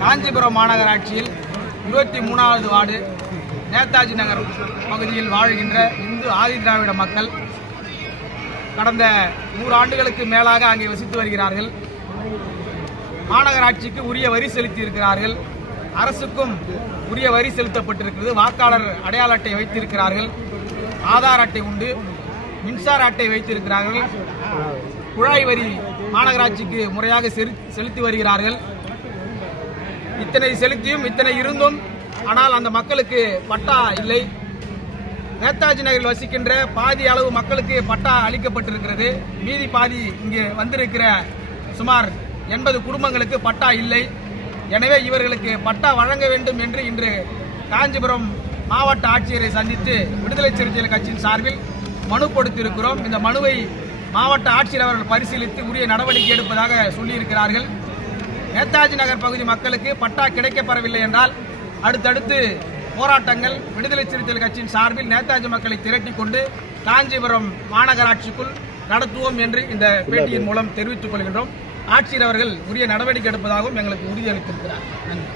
காஞ்சிபுரம் மாநகராட்சியில் 23வது வார்டு நேதாஜி நகர் பகுதியில் வாழ்கின்ற இந்து ஆதி திராவிட மக்கள் கடந்த 100 ஆண்டுகளுக்கு மேலாக அங்கே வசித்து வருகிறார்கள். மாநகராட்சிக்கு உரிய வரி செலுத்தி இருக்கிறார்கள். அரசுக்கும் உரிய வரி செலுத்தப்பட்டிருக்கிறது. வாக்காளர் அடையாள அட்டை வைத்திருக்கிறார்கள். ஆதார் அட்டை உண்டு. மின்சார அட்டை வைத்திருக்கிறார்கள். குழாய் வரி மாநகராட்சிக்கு முறையாக செலுத்தி வருகிறார்கள். இத்தனை செலுத்தியும் இத்தனை இருந்தும் ஆனால் அந்த மக்களுக்கு பட்டா இல்லை. நேதாஜி நகரில் வசிக்கின்ற பாதி அளவு மக்களுக்கு பட்டா அளிக்கப்பட்டிருக்கிறது. மீதி பாதி இங்கே வந்திருக்கிற சுமார் 80 குடும்பங்களுக்கு பட்டா இல்லை. எனவே இவர்களுக்கு பட்டா வழங்க வேண்டும் என்று இன்று காஞ்சிபுரம் மாவட்ட ஆட்சியரை சந்தித்து விடுதலை சிறுத்தைகள் கட்சியின் சார்பில் மனு கொடுத்திருக்கிறோம். இந்த மனுவை மாவட்ட ஆட்சியர் அவர்கள் பரிசீலித்து உரிய நடவடிக்கை எடுப்பதாக சொல்லியிருக்கிறார்கள். நேதாஜி நகர் பகுதி மக்களுக்கு பட்டா கிடைக்கப்பெறவில்லை என்றால் அடுத்தடுத்து போராட்டங்கள் விடுதலை சிறுத்தைகள் கட்சியின் சார்பில் நேதாஜி மக்களை திரட்டி கொண்டு காஞ்சிபுரம் மாநகராட்சிக்குள் நடத்துவோம் என்று இந்த பேட்டியின் மூலம் தெரிவித்துக் கொள்கின்றோம். ஆட்சியர் அவர்கள் உரிய நடவடிக்கை எடுப்பதாகவும் எங்களுக்கு உறுதியளித்திருக்கிறார். நன்றி.